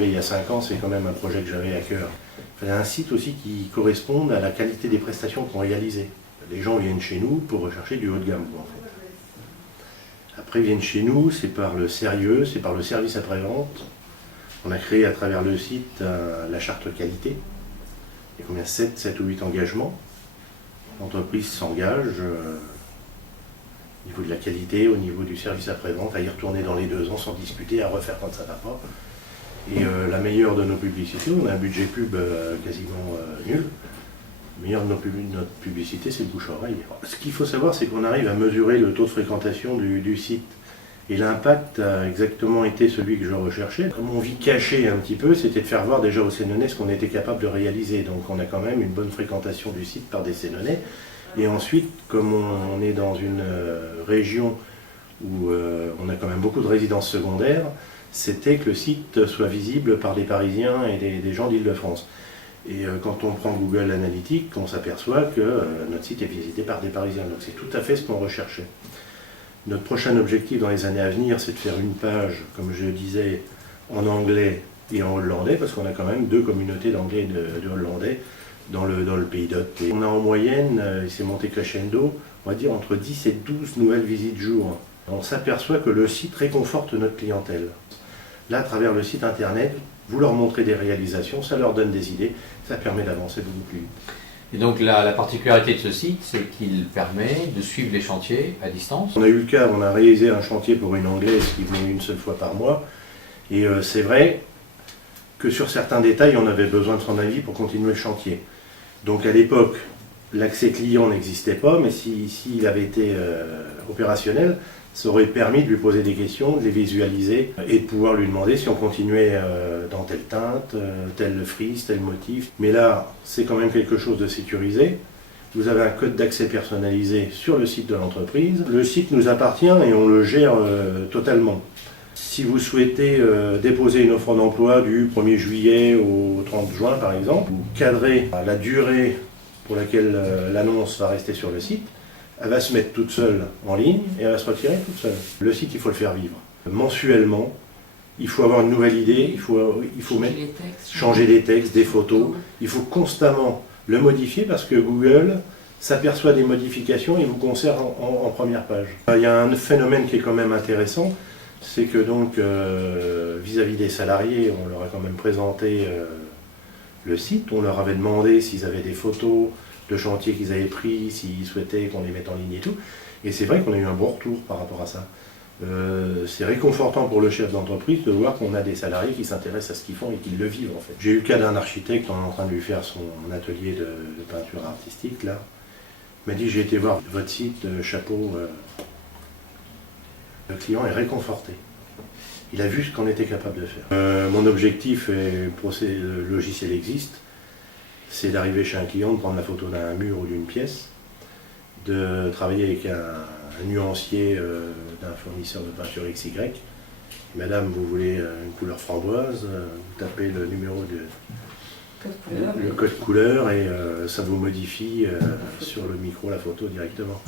arrivé il y a 5 ans, c'est quand même un projet que j'avais à cœur. Il fallait un site aussi qui corresponde à la qualité des prestations qu'on réalisait. Les gens viennent chez nous pour rechercher du haut de gamme, en fait. Après, ils viennent chez nous, c'est par le sérieux, c'est par le service après-vente. On a créé à travers le site la charte qualité. Il y a combien 7 ou 8 engagements. L'entreprise s'engage au niveau de la qualité, au niveau du service après-vente, à y retourner dans les 2 ans sans discuter, à refaire quand ça ne va pas. Et la meilleure de nos publicités, on a un budget pub quasiment nul. La meilleure de notre publicité, c'est le bouche-oreille. Ce qu'il faut savoir, c'est qu'on arrive à mesurer le taux de fréquentation du site. Et l'impact a exactement été celui que je recherchais. Comme on vit caché un petit peu, c'était de faire voir déjà aux Sénonais ce qu'on était capable de réaliser. Donc on a quand même une bonne fréquentation du site par des Sénonais. Et ensuite, comme on est dans une région où on a quand même beaucoup de résidences secondaires, c'était que le site soit visible par des Parisiens et des gens d'Île-de-France. Et quand on prend Google Analytics, on s'aperçoit que notre site est visité par des Parisiens. Donc c'est tout à fait ce qu'on recherchait. Notre prochain objectif dans les années à venir, c'est de faire une page, comme je le disais, en anglais et en hollandais, parce qu'on a quand même 2 communautés d'anglais et de hollandais dans le pays d'hôte. On a en moyenne, il s'est monté crescendo, on va dire entre 10 et 12 nouvelles visites jour. On s'aperçoit que le site réconforte notre clientèle. Là, à travers le site internet, vous leur montrez des réalisations, ça leur donne des idées, ça permet d'avancer beaucoup plus vite. Et donc la particularité de ce site, c'est qu'il permet de suivre les chantiers à distance. On a eu le cas, on a réalisé un chantier pour une Anglaise qui venait une seule fois par mois. Et c'est vrai que sur certains détails, on avait besoin de son avis pour continuer le chantier. Donc à l'époque, l'accès client n'existait pas, mais s'il avait été opérationnel, ça aurait permis de lui poser des questions, de les visualiser et de pouvoir lui demander si on continuait dans telle teinte, tel frise, tel motif. Mais là, c'est quand même quelque chose de sécurisé. Vous avez un code d'accès personnalisé sur le site de l'entreprise. Le site nous appartient et on le gère totalement. Si vous souhaitez déposer une offre d'emploi du 1er juillet au 30 juin par exemple, vous cadrez la durée pour laquelle l'annonce va rester sur le site, elle va se mettre toute seule en ligne et elle va se retirer toute seule. Le site, il faut le faire vivre. Mensuellement, il faut avoir une nouvelle idée, il faut changer des textes, des photos. Il faut constamment le modifier parce que Google s'aperçoit des modifications et vous conserve en première page. Il y a un phénomène qui est quand même intéressant, c'est que donc vis-à-vis des salariés, on leur a quand même présenté le site, on leur avait demandé s'ils avaient des photos de chantier qu'ils avaient pris, s'ils souhaitaient qu'on les mette en ligne et tout. Et c'est vrai qu'on a eu un bon retour par rapport à ça. C'est réconfortant pour le chef d'entreprise de voir qu'on a des salariés qui s'intéressent à ce qu'ils font et qui le vivent en fait. J'ai eu le cas d'un architecte, on est en train de lui faire son atelier de peinture artistique là. Il m'a dit j'ai été voir votre site, chapeau. Le client est réconforté. Il a vu ce qu'on était capable de faire. Mon objectif, le logiciel existe, c'est d'arriver chez un client, de prendre la photo d'un mur ou d'une pièce, de travailler avec un nuancier d'un fournisseur de peinture XY. Madame, vous voulez une couleur framboise, vous tapez le numéro le code couleur et ça vous modifie sur le micro la photo directement.